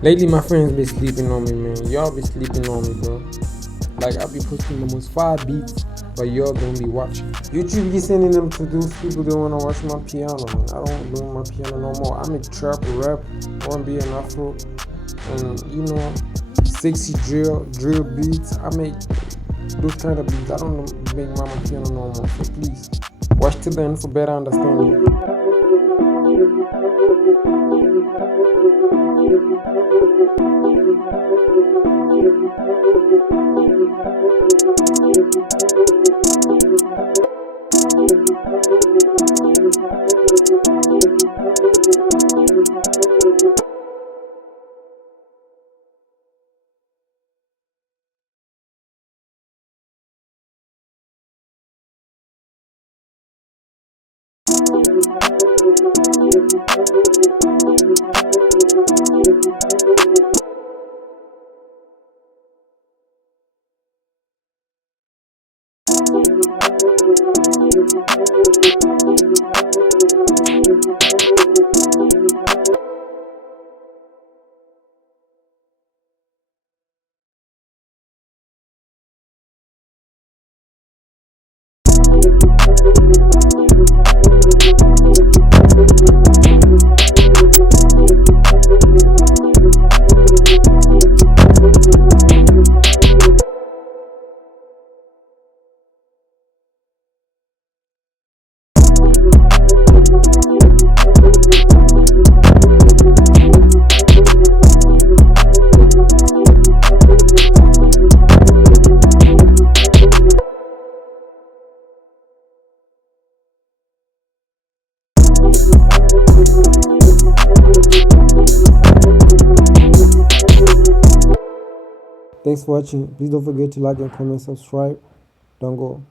Lately, my friends been sleeping on me, man. Y'all be sleeping on me, bro. Like, I be posting almost 5 beats, but y'all don't be watching. YouTube be sending them to those people that wanna watch my piano, man. I don't do my piano no more. I make trap, rap, R&B, and Afro, and sexy drill beats. I make those kind of beats. I don't make my piano no more. So please, watch till the end for better understanding. Thanks for watching. Please don't forget to like and comment, subscribe. Don't go.